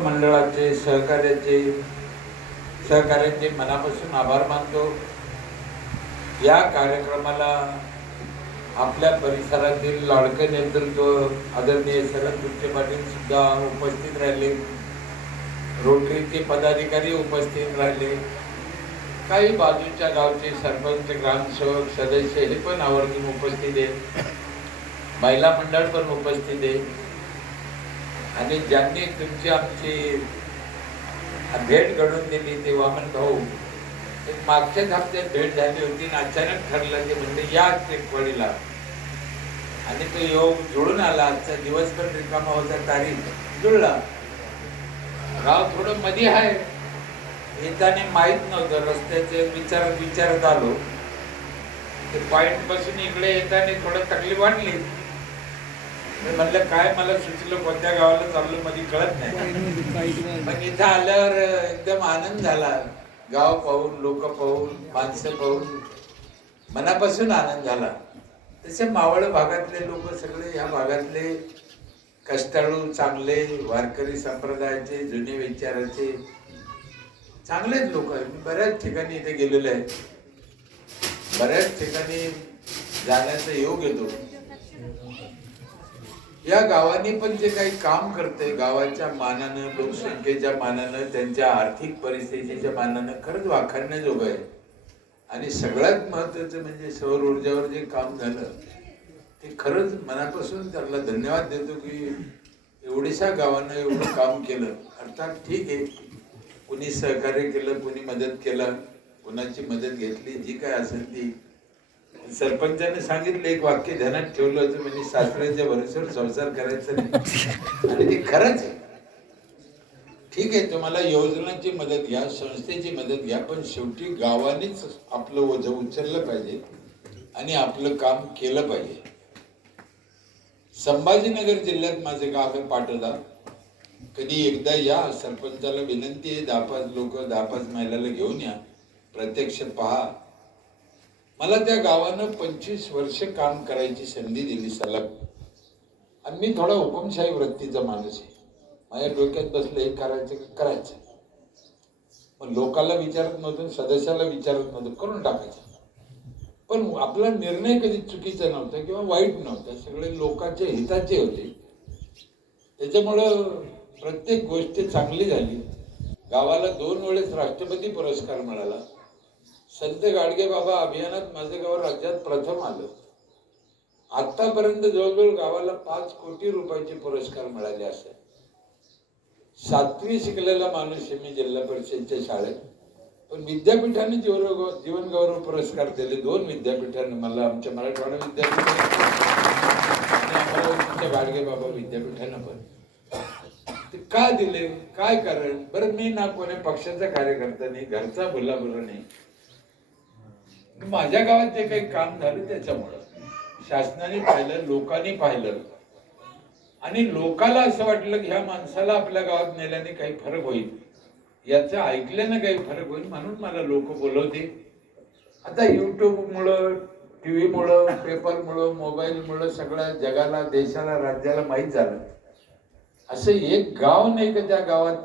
मंडळाचे सहकार्याचे मनापासून आभार मानतो। या कार्यक्रमाला आपल्या परिसरातील लाडके नेतृत्व आदरणीय शरद गुट्टे पाटील सुद्धा उपस्थित राहिले, रोटरीचे पदाधिकारी उपस्थित राहिले, काही बाजूच्या गावचे सरपंच, ग्रामसेवक, सदस्य हे पण आवर्जून उपस्थित आहेत, महिला मंडळ पण उपस्थित आहे आणि ज्यांनी तुमची आमची भेट घडवून दिली ते वामन भाऊ एक मागच्याच हप्त्यात भेट झाली होती आणि अचानक ठरलं ते म्हणजे या टेकवाडीला आणि तो योग जुळून आला। आजचा दिवस पण रिकामा होता, तारीख जुळला। गाव थोडं मध्ये आहे, येताना माहीत नव्हतं, रस्त्याचे विचारत आलो ते पॉइंट पासून इकडे येताना थोडं तकलीफ वाटली। म्हणलं काय मला सुचलं कोणत्या गावाला चाललो मध्ये कळत नाही, पण इथं आल्यावर एकदम आनंद झाला। गाव पाहून, लोक पाहून, माणसं पाहून मनापासून आनंद झाला। तसे मावळ भागातले लोक सगळे या भागातले कष्टाळू, चांगले, वारकरी संप्रदायाचे, जुने विचाराचे चांगलेच लोक आहेत। मी बऱ्याच ठिकाणी इथे गेलेलो आहे, बऱ्याच ठिकाणी जाण्याचा योग येतो। या गावाने पण जे काही काम करते गावाच्या मानानं, लोकसंख्येच्या मानानं, त्यांच्या आर्थिक परिस्थितीच्या मानानं खरंच वाखाणण्याजोगं आहे। आणि सगळ्यात महत्त्वाचं म्हणजे सौर ऊर्जावर जे काम झालं ते खरंच मनापासून त्याला धन्यवाद देतो की एवढ्याशा गावानं एवढं काम केलं। अर्थात ठीक आहे, कुणी सहकार्य केलं, कुणी मदत केलं, कुणाची मदत घेतली, जी काय असेल ती। सरपंचाने सांगितलं एक वाक्य ध्यानात ठेवलं होतं, म्हणजे सासऱ्याच्या भरोश्यावर संसार करायचा नाही, आणि ते खरंच आहे। ठीक आहे, तुम्हाला योजनांची मदत घ्या, संस्थेची मदत घ्या, पण शेवटी गावानेच आपलं ओझं उचललं पाहिजे आणि आपलं काम केलं पाहिजे। संभाजीनगर जिल्ह्यात माझे गाव आहे पाटोदा। कधी एकदा या, सरपंचाला विनंती आहे, 10-5 लोक 10-5 महिलाला घेऊन या, प्रत्यक्ष पहा। मला त्या गावानं 25 वर्ष काम करायची संधी दिली सलग, आणि मी थोडा हुकुमशाही वृत्तीचा माणूस आहे। माझ्या डोक्यात बसलं हे करायचं की करायचं, पण लोकांना विचारत नव्हतं, सदस्याला विचारत नव्हतं, करून टाकायचं। पण आपला निर्णय कधी चुकीचा नव्हता किंवा वाईट नव्हता, सगळे लोकांच्या हिताचे होते। त्याच्यामुळं प्रत्येक गोष्ट चांगली झाली। गावाला 2 वेळेस राष्ट्रपती पुरस्कार मिळाला। संत गाडगे बाबा अभियानात माझं गाव राज्यात प्रथम आलं। आतापर्यंत जवळजवळ गावाला 5 कोटी रुपयाचे पुरस्कार मिळाले असेल। 7वी शिकलेला माणूस आहे मी जिल्हा परिषदेच्या शाळेत, पण विद्यापीठाने जीवन गौरव पुरस्कार दिले 2 विद्यापीठाने मला, आमच्या मराठवाडा विद्यापीठाने आणि अमरावतीच्या गाडगे बाबा विद्यापीठाने पण। ते का दिले, काय कारण? बरं, मी ना कोणी पक्षाचा कार्यकर्ता नाही, घरचा भुलाभुला नाही, माझ्या गावात जे काही काम झालं त्याच्यामुळं शासनाने पाहिलं, लोकांनी पाहिलं, आणि लोकाला असं वाटलं की ह्या माणसाला आपल्या गावात नेल्याने काही फरक होईल, याचं ऐकल्यानं काही फरक होईल, म्हणून मला लोक बोलवते। आता युट्यूबमुळं, टीव्हीमुळं, पेपरमुळं, मोबाईलमुळं सगळ्या जगाला, देशाला, राज्याला माहीत झालं। असं एक गाव नाही का त्या गावात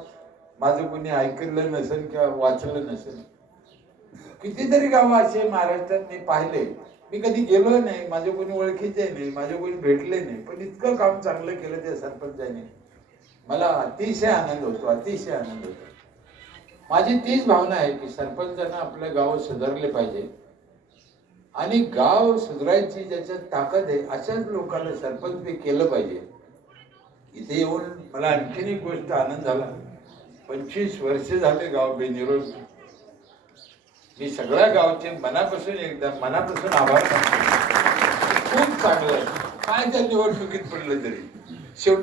माझं कोणी ऐकलं नसेल किंवा वाचलं नसेल। कितीतरी गावं असे महाराष्ट्रात मी पाहिले, मी कधी गेलो नाही, माझे कोणी ओळखीचे नाही, माझे कोणी भेटले नाही, पण इतकं काम चांगलं केलं त्या सरपंचाने, मला अतिशय आनंद होतो, अतिशय आनंद होतो। माझी तीच भावना आहे की सरपंचांना आपलं गाव सुधारले पाहिजे, आणि गाव सुधारायची ज्याच्यात ताकद आहे अशाच लोकांना सरपंच केलं पाहिजे। इथे येऊन मला आणखीन एक गोष्ट आनंद झाला, 25 वर्ष झाले गाव बेनिरोग। मी सगळ्या गावचे मनापासून आभार मानतो। खूप चांगलं आहे, काय त्या निवडणुकीत पडलं तरी शेवटी